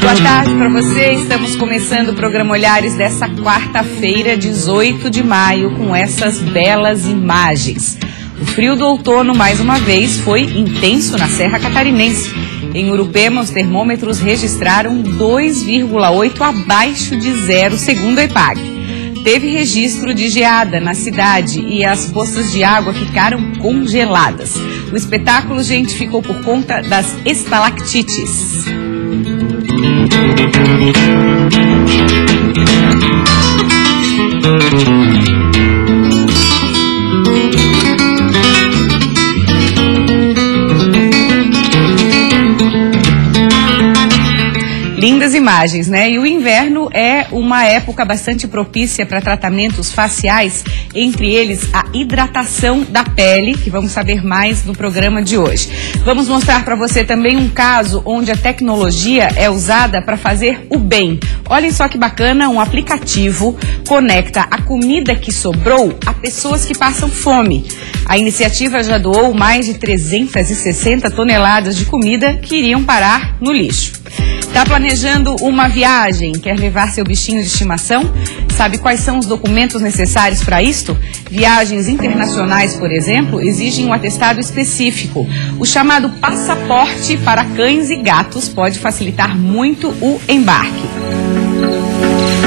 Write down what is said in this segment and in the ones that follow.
Boa tarde para você, estamos começando o programa Olhares dessa quarta-feira, 18 de maio, com essas belas imagens. O frio do outono, mais uma vez, foi intenso na Serra Catarinense. Em Urupema, os termômetros registraram 2,8 abaixo de zero, segundo a EPAG. Teve registro de geada na cidade e as poças de água ficaram congeladas. O espetáculo, gente, ficou por conta das estalactites. Lindas imagens, né? E o inverno é uma época bastante propícia para tratamentos faciais, entre eles a hidratação da pele, que vamos saber mais no programa de hoje. Vamos mostrar para você também um caso onde a tecnologia é usada para fazer o bem. Olhem só que bacana, um aplicativo conecta a comida que sobrou a pessoas que passam fome. A iniciativa já doou mais de 360 toneladas de comida que iriam parar no lixo. Está planejando uma viagem? Quer levar seu bichinho de estimação? Sabe quais são os documentos necessários para isto? Viagens internacionais, por exemplo, exigem um atestado específico. O chamado passaporte para cães e gatos pode facilitar muito o embarque.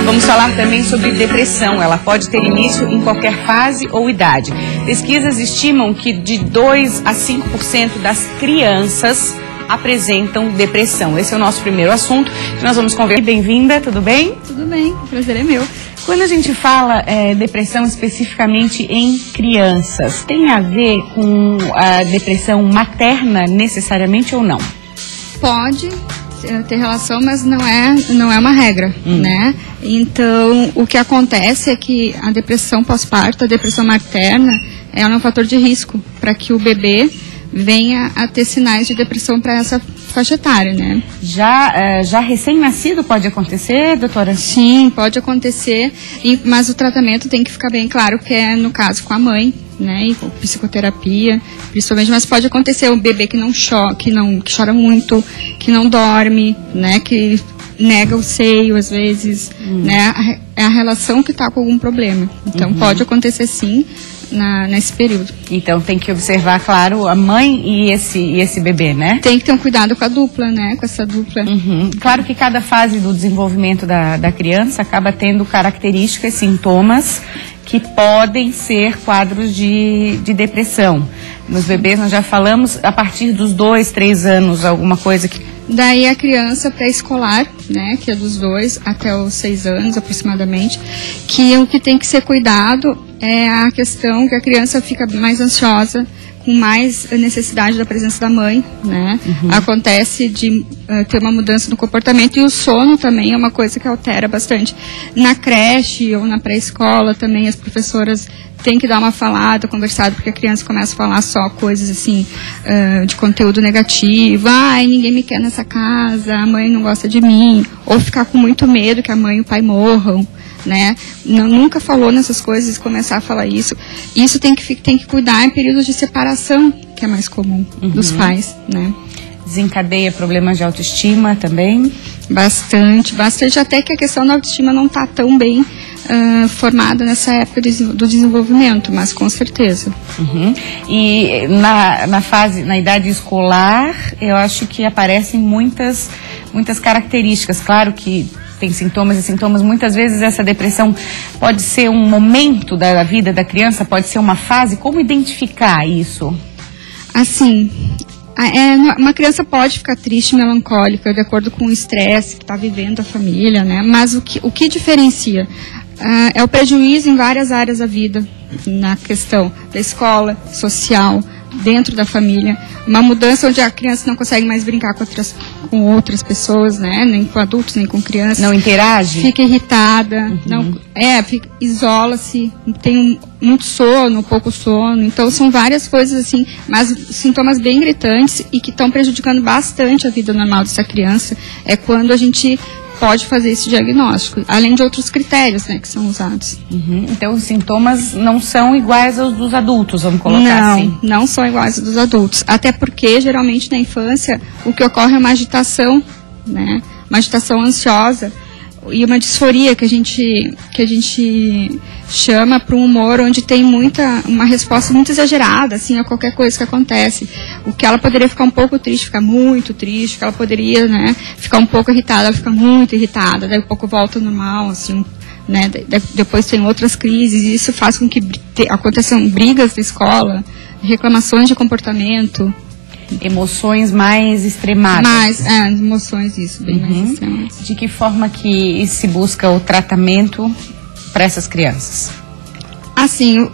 Vamos falar também sobre depressão. Ela pode ter início em qualquer fase ou idade. Pesquisas estimam que de 2 a 5% das crianças apresentam depressão. Esse é o nosso primeiro assunto que nós vamos conversar. Bem-vinda, tudo bem? Tudo bem, o prazer é meu. Quando a gente fala depressão especificamente em crianças, tem a ver com a depressão materna necessariamente ou não? Pode ter relação, mas não é uma regra, né? Então, o que acontece é que a depressão pós-parto, a depressão materna, ela é um fator de risco para que o bebê venha a ter sinais de depressão para essa faixa etária, né? Já recém-nascido pode acontecer, doutora? Sim, pode acontecer, mas o tratamento tem que ficar bem claro que é, no caso, com a mãe, né? E com psicoterapia, principalmente, mas pode acontecer um bebê que que chora muito, que não dorme, né? Que nega o seio, às vezes, né? É a relação que está com algum problema. Então, pode acontecer sim, nesse período. Então tem que observar, claro, a mãe e esse bebê, né? Tem que ter um cuidado com a dupla, né? Com essa dupla. Claro que cada fase do desenvolvimento da criança acaba tendo características, sintomas que podem ser quadros de depressão. Nos bebês nós já falamos, a partir dos 2, 3 anos, alguma coisa que... Daí a criança pré-escolar, né, que é dos 2 até os 6 anos aproximadamente, que o que tem que ser cuidado é a questão que a criança fica mais ansiosa, com mais necessidade da presença da mãe, né? Acontece de ter uma mudança no comportamento, e o sono também é uma coisa que altera bastante. Na creche ou na pré-escola também as professoras têm que dar uma falada, conversada, porque a criança começa a falar só coisas assim, de conteúdo negativo. Ai, ninguém me quer nessa casa, a mãe não gosta de mim, ou ficar com muito medo que a mãe e o pai morram, né? Nunca falou nessas coisas, começar a falar isso. Isso tem que cuidar em períodos de separação, que é mais comum dos pais, né? Desencadeia problemas de autoestima também? Bastante, até que a questão da autoestima não está tão bem formada nessa época do desenvolvimento, mas com certeza. E na idade escolar, eu acho que aparecem muitas características. Claro que tem sintomas e sintomas. Muitas vezes essa depressão pode ser um momento da vida da criança, pode ser uma fase. Como identificar isso? Assim, uma criança pode ficar triste, melancólica, de acordo com o estresse que está vivendo a família, né? Mas o que diferencia é o prejuízo em várias áreas da vida, na questão da escola, social, dentro da família, uma mudança onde a criança não consegue mais brincar com outras pessoas, né? Nem com adultos, nem com crianças. Não interage? Fica irritada, isola-se, tem muito sono, pouco sono. Então são várias coisas assim, mas sintomas bem gritantes e que estão prejudicando bastante a vida normal dessa criança. É quando a gente pode fazer esse diagnóstico, além de outros critérios, né, que são usados. Então, os sintomas não são iguais aos dos adultos, vamos colocar assim? Não são iguais aos dos adultos, até porque, geralmente, na infância, o que ocorre é uma agitação, né, uma agitação ansiosa, e uma disforia que a gente chama para um humor onde tem uma resposta muito exagerada, assim, a qualquer coisa que acontece. O que ela poderia ficar um pouco triste, ficar muito triste, o que ela poderia, né, ficar um pouco irritada, ela fica muito irritada, daí um pouco volta ao normal, assim, né, depois tem outras crises, e isso faz com que aconteçam brigas na escola, reclamações de comportamento. Emoções mais extremadas. Emoções, isso, bem mais extremadas. De que forma que se busca o tratamento para essas crianças? Assim,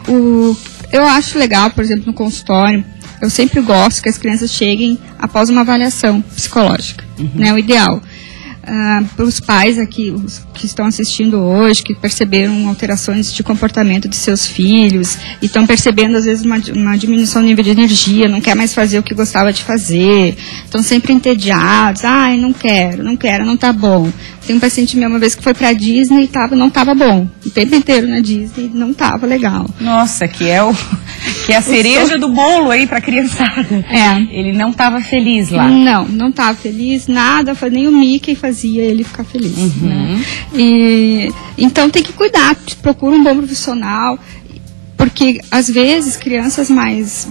eu acho legal, por exemplo, no consultório, eu sempre gosto que as crianças cheguem após uma avaliação psicológica, né, o ideal. Para os pais aqui, os que estão assistindo hoje, que perceberam alterações de comportamento de seus filhos e estão percebendo às vezes uma diminuição do nível de energia, não quer mais fazer o que gostava de fazer, estão sempre entediados, não quero, não tá bom. Tem um paciente meu uma vez que foi pra Disney e não tava bom, o tempo inteiro na Disney não tava legal. Nossa, que é a cereja do bolo aí pra criançada. Ele não tava feliz lá. Não tava feliz, nada, nem o Mickey fazia ele ficar feliz, né? Então tem que cuidar, procura um bom profissional, porque às vezes crianças mais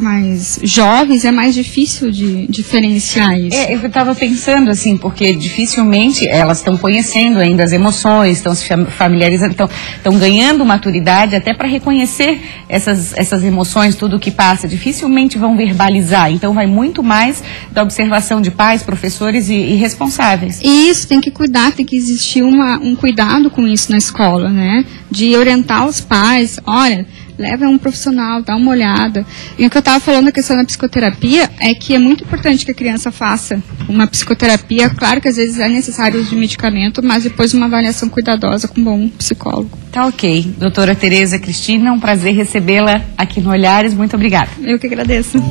jovens é mais difícil de diferenciar isso. Eu estava pensando assim, porque dificilmente elas estão conhecendo ainda as emoções, estão se familiarizando, estão ganhando maturidade até para reconhecer essas emoções, tudo o que passa, dificilmente vão verbalizar, então vai muito mais da observação de pais, professores e responsáveis. E isso, tem que cuidar, tem que existir um cuidado com isso na escola, né? De orientar os pais, olha, leva um profissional, dá uma olhada. E o que eu estava falando da questão da psicoterapia é que é muito importante que a criança faça uma psicoterapia. Claro que às vezes é necessário o uso de medicamento, mas depois uma avaliação cuidadosa com um bom psicólogo. Tá ok. Doutora Tereza Cristina, um prazer recebê-la aqui no Olhares. Muito obrigada. Eu que agradeço.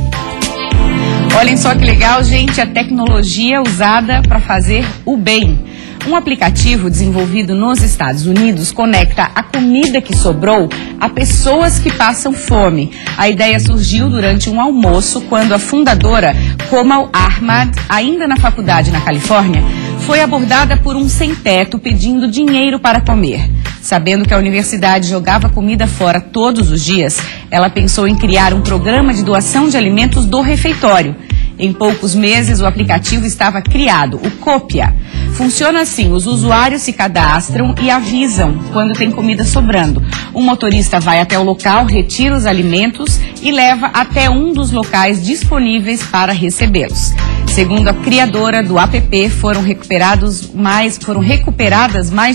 Olhem só que legal, gente, a tecnologia usada para fazer o bem. Um aplicativo desenvolvido nos Estados Unidos conecta a comida que sobrou a pessoas que passam fome. A ideia surgiu durante um almoço quando a fundadora, Komal Ahmad, ainda na faculdade na Califórnia, foi abordada por um sem-teto pedindo dinheiro para comer. Sabendo que a universidade jogava comida fora todos os dias, ela pensou em criar um programa de doação de alimentos do refeitório. Em poucos meses, o aplicativo estava criado, o Cópia. Funciona assim, os usuários se cadastram e avisam quando tem comida sobrando. Um motorista vai até o local, retira os alimentos e leva até um dos locais disponíveis para recebê-los. Segundo a criadora do app, foram recuperadas mais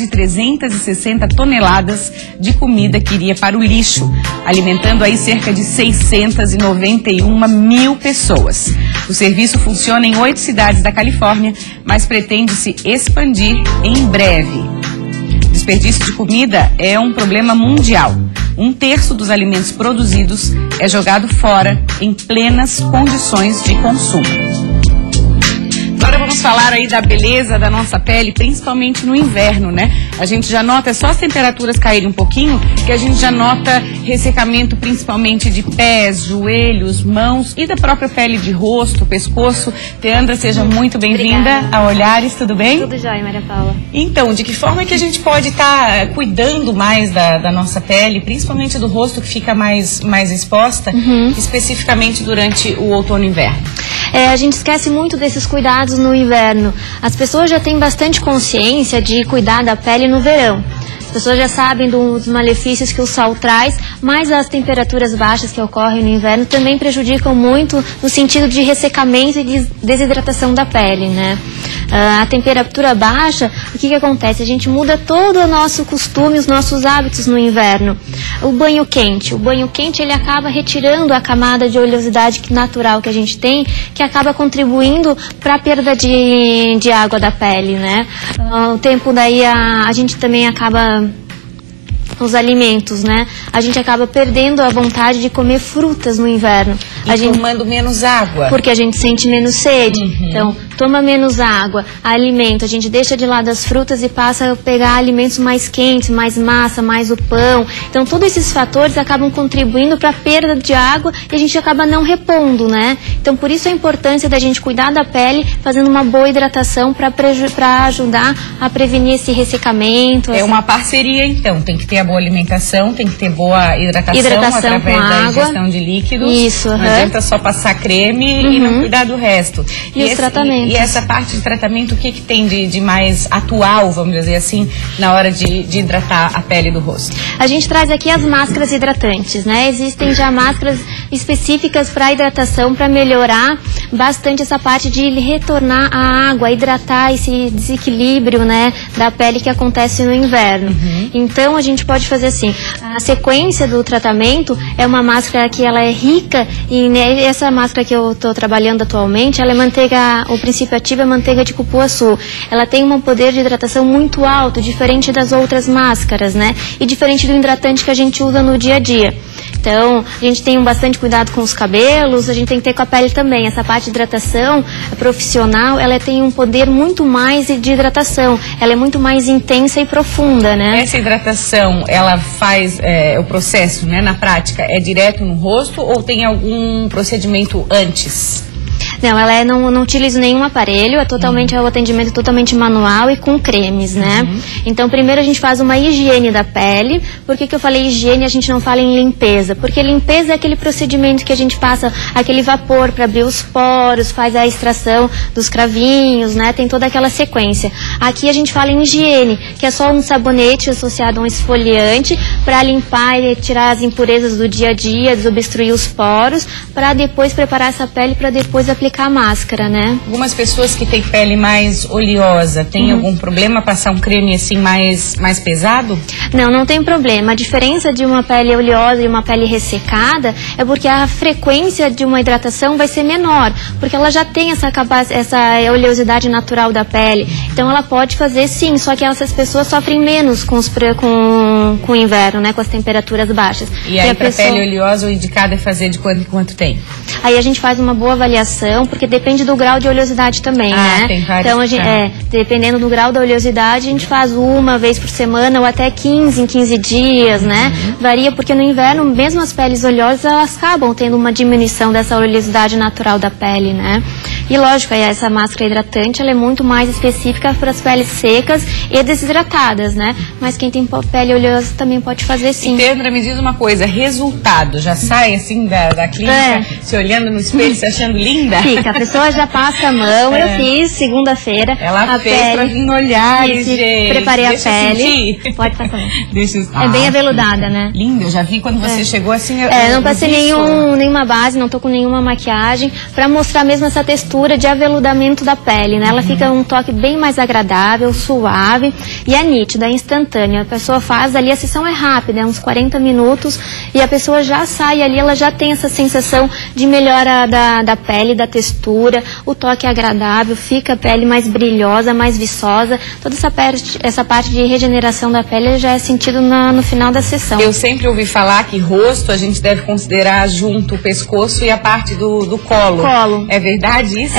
de 360 toneladas de comida que iria para o lixo, alimentando aí cerca de 691 mil pessoas. O serviço funciona em 8 cidades da Califórnia, mas pretende se expandir em breve. Desperdício de comida é um problema mundial. 1/3 dos alimentos produzidos é jogado fora em plenas condições de consumo. Agora vamos falar aí da beleza da nossa pele, principalmente no inverno, né? A gente já nota, é só as temperaturas caírem um pouquinho, que a gente já nota ressecamento principalmente de pés, joelhos, mãos e da própria pele de rosto, pescoço. Teandra, seja muito bem-vinda a Olhares, tudo bem? Tudo jóia, Maria Paula. Então, de que forma que a gente pode estar cuidando mais da nossa pele, principalmente do rosto que fica mais exposta, especificamente durante o outono e inverno? A gente esquece muito desses cuidados no inverno. As pessoas já têm bastante consciência de cuidar da pele no verão. As pessoas já sabem dos malefícios que o sol traz, mas as temperaturas baixas que ocorrem no inverno também prejudicam muito no sentido de ressecamento e de desidratação da pele, né? A temperatura baixa, o que acontece? A gente muda todo o nosso costume, os nossos hábitos no inverno. O banho quente ele acaba retirando a camada de oleosidade natural que a gente tem, que acaba contribuindo para a perda de água da pele, né? O tempo daí a gente também acaba... Os alimentos, né? A gente acaba perdendo a vontade de comer frutas no inverno. tomando menos água. Porque a gente sente menos sede. Então, toma menos água, alimento, a gente deixa de lado as frutas e passa a pegar alimentos mais quentes, mais massa, mais o pão. Então, todos esses fatores acabam contribuindo para a perda de água e a gente acaba não repondo, né? Então, por isso a importância da gente cuidar da pele, fazendo uma boa hidratação para ajudar a prevenir esse ressecamento. É uma parceria, então. Tem que ter a boa alimentação, tem que ter boa hidratação através da ingestão de líquidos. Isso, não adianta só passar creme e não cuidar do resto. E os tratamentos. E essa parte de tratamento, o que tem de mais atual, vamos dizer assim, na hora de hidratar a pele do rosto? A gente traz aqui as máscaras hidratantes, né? Existem já máscaras específicas para hidratação, para melhorar bastante essa parte de retornar a água, hidratar esse desequilíbrio, né, da pele que acontece no inverno. Então a gente pode fazer assim, a sequência do tratamento é uma máscara que ela é rica e essa máscara que eu estou trabalhando atualmente, ela é manteiga, o princípio ativo é manteiga de cupuaçu. Ela tem um poder de hidratação muito alto, diferente das outras máscaras, né? E diferente do hidratante que a gente usa no dia a dia. Então, a gente tem bastante cuidado com os cabelos, a gente tem que ter com a pele também. Essa parte de hidratação profissional, ela tem um poder muito mais de hidratação. Ela é muito mais intensa e profunda, né? Essa hidratação, ela faz o processo, né, na prática, é direto no rosto ou tem algum procedimento antes? Não, ela não utiliza nenhum aparelho, é o atendimento totalmente manual e com cremes, né? Então, primeiro a gente faz uma higiene da pele. Por que eu falei higiene e a gente não fala em limpeza? Porque limpeza é aquele procedimento que a gente passa aquele vapor para abrir os poros, faz a extração dos cravinhos, né? Tem toda aquela sequência. Aqui a gente fala em higiene, que é só um sabonete associado a um esfoliante para limpar e tirar as impurezas do dia a dia, desobstruir os poros, para depois preparar essa pele para depois aplicar a máscara, né? Algumas pessoas que têm pele mais oleosa, tem algum problema passar um creme assim mais pesado? Não tem problema. A diferença de uma pele oleosa e uma pele ressecada é porque a frequência de uma hidratação vai ser menor, porque ela já tem essa oleosidade natural da pele. Então ela pode fazer sim, só que essas pessoas sofrem menos com o inverno, né? Com as temperaturas baixas. E aí para pele oleosa o indicado é fazer de quanto em quanto tempo? Aí a gente faz uma boa avaliação, porque depende do grau de oleosidade também, né? Tem vários, então, dependendo do grau da oleosidade, a gente faz uma vez por semana ou até 15 em 15 dias, né? Varia, porque no inverno, mesmo as peles oleosas, elas acabam tendo uma diminuição dessa oleosidade natural da pele, né? E lógico, essa máscara hidratante, ela é muito mais específica para as peles secas e desidratadas, né? Mas quem tem pele oleosa também pode fazer sim. E Pedra, me diz uma coisa, resultado, já sai assim da clínica, se olhando no espelho, se achando linda? Fica, a pessoa já passa a mão, eu fiz segunda-feira. Ela fez pra vir olhar, gente. Preparei a pele. Pode passar. É bem aveludada, né? Linda, eu já vi quando você chegou assim. Não passei nenhuma base, não tô com nenhuma maquiagem, pra mostrar mesmo essa textura de aveludamento da pele, né? Ela fica um toque bem mais agradável, suave e é nítida, é instantânea. A pessoa faz ali, a sessão é rápida, uns 40 minutos e a pessoa já sai ali, ela já tem essa sensação de melhora da pele, da textura, o toque é agradável, fica a pele mais brilhosa, mais viçosa. Toda essa parte de regeneração da pele já é sentido no final da sessão. Eu sempre ouvi falar que rosto a gente deve considerar junto o pescoço e a parte do colo. É verdade isso?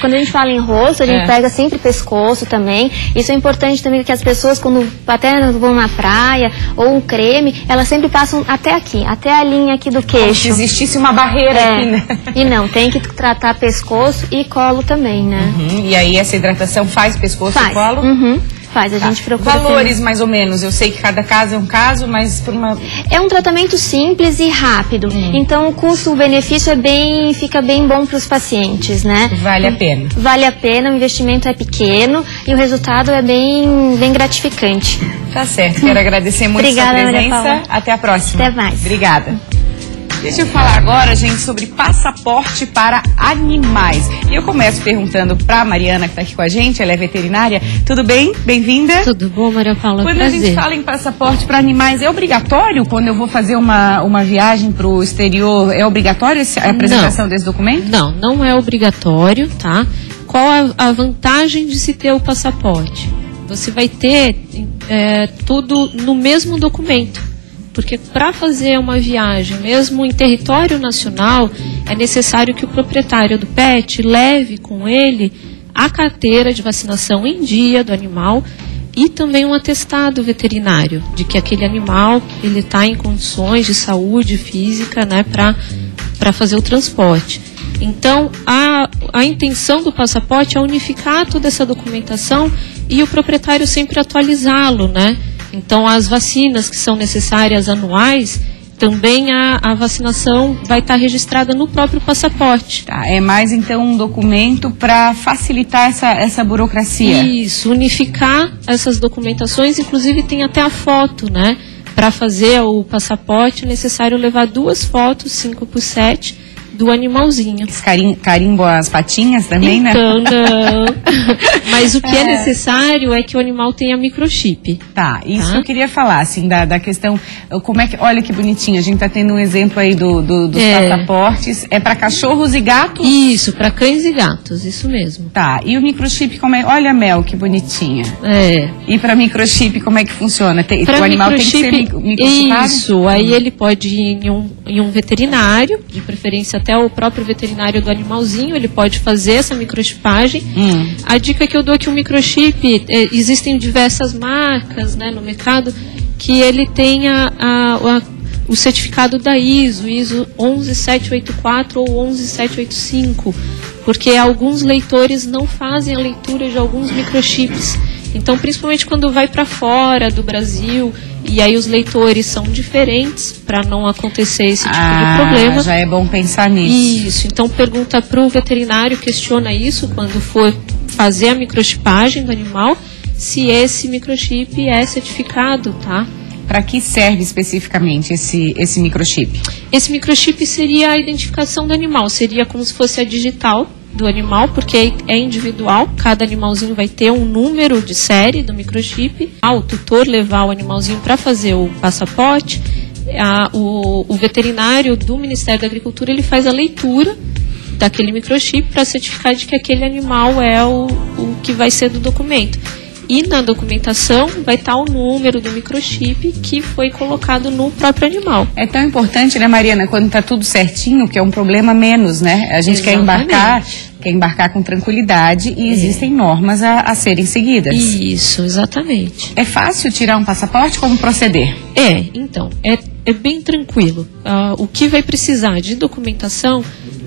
Quando a gente fala em rosto, a gente pega sempre pescoço também. Isso é importante também, que as pessoas, quando até vão na praia ou um creme, elas sempre passam até aqui, até a linha aqui do queixo. Como se existisse uma barreira aqui, né? E não, tem que tratar pescoço e colo também, né? E aí essa hidratação faz pescoço e colo? Faz, a gente procura... Valores, mais ou menos, eu sei que cada caso é um caso, mas por uma... É um tratamento simples e rápido, então o custo-benefício fica bem bom para os pacientes, né? Vale a pena. Vale a pena, o investimento é pequeno e o resultado é bem gratificante. Tá certo, quero agradecer muito a sua presença. Até a próxima. Até mais. Obrigada. Deixa eu falar agora, gente, sobre passaporte para animais. E eu começo perguntando para a Mariana, que está aqui com a gente, ela é veterinária. Tudo bem? Bem-vinda? Tudo bom, Maria Paula? Quando prazer. A gente fala em passaporte para animais, é obrigatório quando eu vou fazer uma viagem para o exterior? É obrigatório a apresentação desse documento? Não é obrigatório, tá? Qual a vantagem de se ter o passaporte? Você vai ter tudo no mesmo documento. Porque para fazer uma viagem, mesmo em território nacional, é necessário que o proprietário do pet leve com ele a carteira de vacinação em dia do animal e também um atestado veterinário de que aquele animal ele está em condições de saúde física, né, para fazer o transporte. Então, a intenção do passaporte é unificar toda essa documentação e o proprietário sempre atualizá-lo, né? Então, as vacinas que são necessárias anuais, também a vacinação vai estar registrada no próprio passaporte. Tá, é mais então um documento para facilitar essa burocracia. Isso, unificar essas documentações, inclusive tem até a foto, né? Para fazer o passaporte é necessário levar 2 fotos 5x7 do animalzinho. Carimbo as patinhas também, então, né? Não. Mas o que é necessário é que o animal tenha microchip. Tá, isso que eu queria falar, assim, da questão, como é que, olha que bonitinho, a gente tá tendo um exemplo aí dos passaportes, é para cachorros e gatos? Isso, para cães e gatos, isso mesmo. Tá, e o microchip, como é, olha a Mel, que bonitinha. E para microchip, como é que funciona? O animal tem que ser microchipado? Isso, aí ele pode ir em um veterinário, de preferência até o próprio veterinário do animalzinho, ele pode fazer essa microchipagem. A dica que eu dou é que o microchip, existem diversas marcas, né, no mercado, que ele tenha o certificado da ISO 11784 ou 11785, porque alguns leitores não fazem a leitura de alguns microchips. Então, principalmente quando vai para fora do Brasil, e aí os leitores são diferentes, para não acontecer esse tipo de problema. Já é bom pensar nisso. Isso, então pergunta para o veterinário, questiona isso quando for fazer a microchipagem do animal, se esse microchip é certificado, tá? Para que serve especificamente esse microchip? Esse microchip seria a identificação do animal, seria como se fosse a digital do animal, porque é individual, cada animalzinho vai ter um número de série do microchip. O tutor levar o animalzinho para fazer o passaporte, o veterinário do Ministério da Agricultura ele faz a leitura daquele microchip para certificar de que aquele animal é o que vai ser do documento. E na documentação vai estar o número do microchip que foi colocado no próprio animal. É tão importante, né, Mariana, quando está tudo certinho, que é um problema menos, né? A gente quer embarcar com tranquilidade e existem normas a serem seguidas. Isso, exatamente. É fácil tirar um passaporte? Como proceder? Então, é bem tranquilo. O que vai precisar de documentação,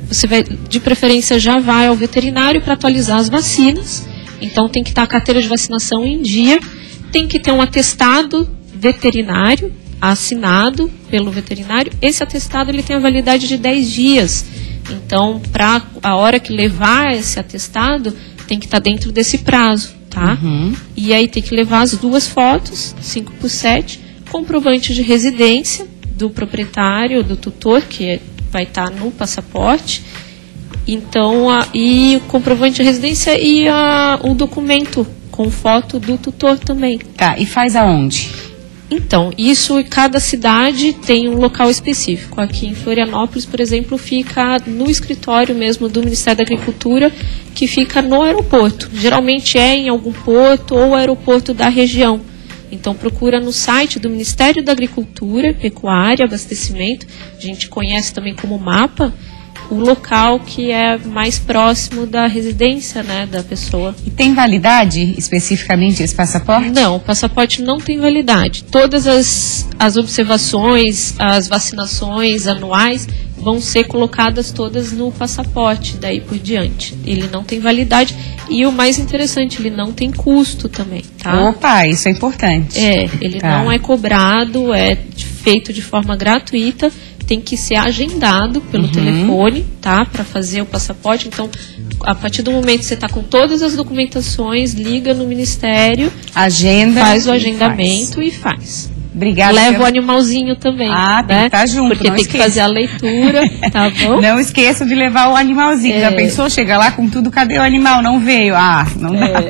você vai, de preferência, já vai ao veterinário para atualizar as vacinas. Então tem que estar a carteira de vacinação em dia, tem que ter um atestado veterinário assinado pelo veterinário. Esse atestado ele tem a validade de 10 dias. Então, para a hora que levar esse atestado, tem que estar dentro desse prazo, tá? E aí tem que levar as 2 fotos, 5x7, comprovante de residência do proprietário, do tutor, que vai estar no passaporte. Então, e o comprovante de residência e o documento com foto do tutor também. Tá, e faz aonde? Então, isso cada cidade tem um local específico. Aqui em Florianópolis, por exemplo, fica no escritório mesmo do Ministério da Agricultura, que fica no aeroporto. Geralmente é em algum porto ou aeroporto da região. Então, procura no site do Ministério da Agricultura, Pecuária, Abastecimento, a gente conhece também como MAPA, o local que é mais próximo da residência, né, da pessoa. E tem validade especificamente esse passaporte? Não, o passaporte não tem validade. Todas as observações, as vacinações anuais vão ser colocadas todas no passaporte, daí por diante. Ele não tem validade e o mais interessante, ele não tem custo também, tá? Opa, isso é importante. Ele não é cobrado, é feito de forma gratuita. Tem que ser agendado pelo telefone, tá? Para fazer o passaporte. Então, a partir do momento que você está com todas as documentações, liga no Ministério, faz o agendamento e faz. Obrigada. Leva o animalzinho também. Tem que estar junto. Porque tem que fazer a leitura, tá bom? Não esqueça de levar o animalzinho. Já pensou? Chega lá com tudo, cadê o animal? Não veio. Não dá.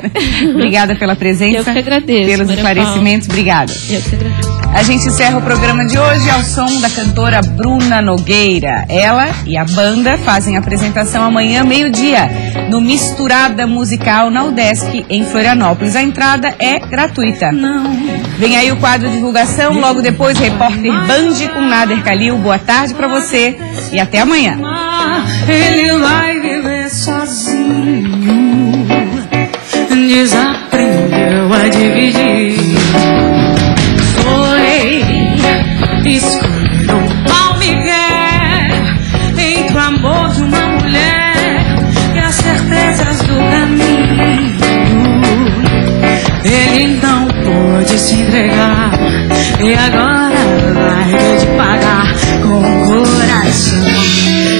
Obrigada pela presença. Eu que agradeço. Pelos esclarecimentos. Obrigada. Eu que agradeço. A gente encerra o programa de hoje ao som da cantora Bruna Nogueira. Ela e a banda fazem a apresentação amanhã, meio-dia, no Misturada Musical na UDESC, em Florianópolis. A entrada é gratuita. Vem aí o quadro de divulgação programação. Logo depois, Repórter Band com Nader Kalil. Boa tarde pra você e até amanhã. Ele vai viver sozinho, desaprendeu a dividir. Foi escolher o mal Miguel entre o amor de uma mulher e as certezas do caminho. Ele não pôde se entregar e agora vai ter de pagar com o coração.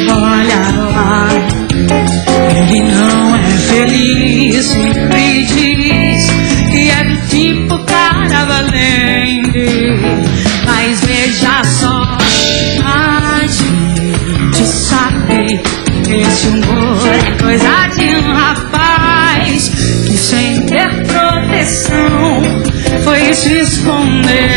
Olha lá, ele não é feliz, sempre diz que é do tipo cara valente. Mas veja só, a gente sabe que esse humor é coisa de um rapaz que sem ter proteção foi se esconder.